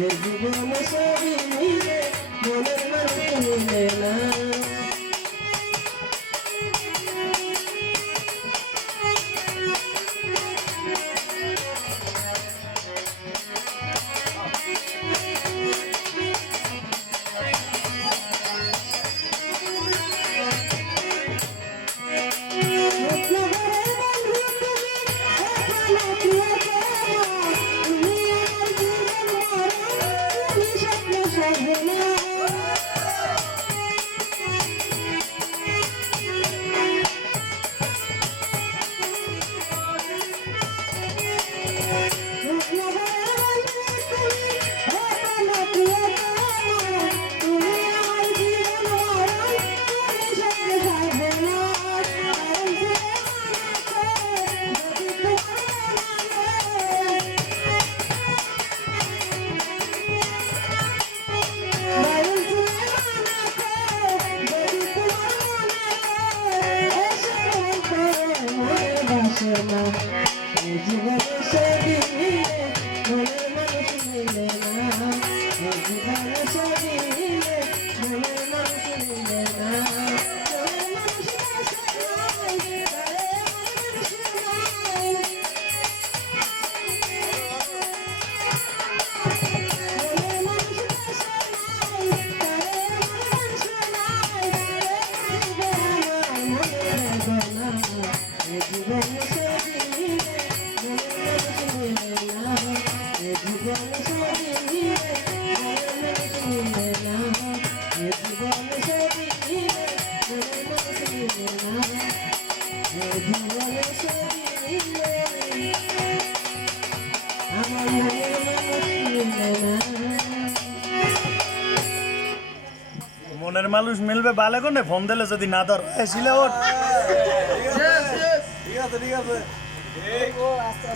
எதிரும் சோதி மலர் மருந்து நிலா মনের মানুষ মিলবে বালে কোনে ফোন দিলে যদি না ধর। শিলে ওঠ। আছে। ঠিক। আছে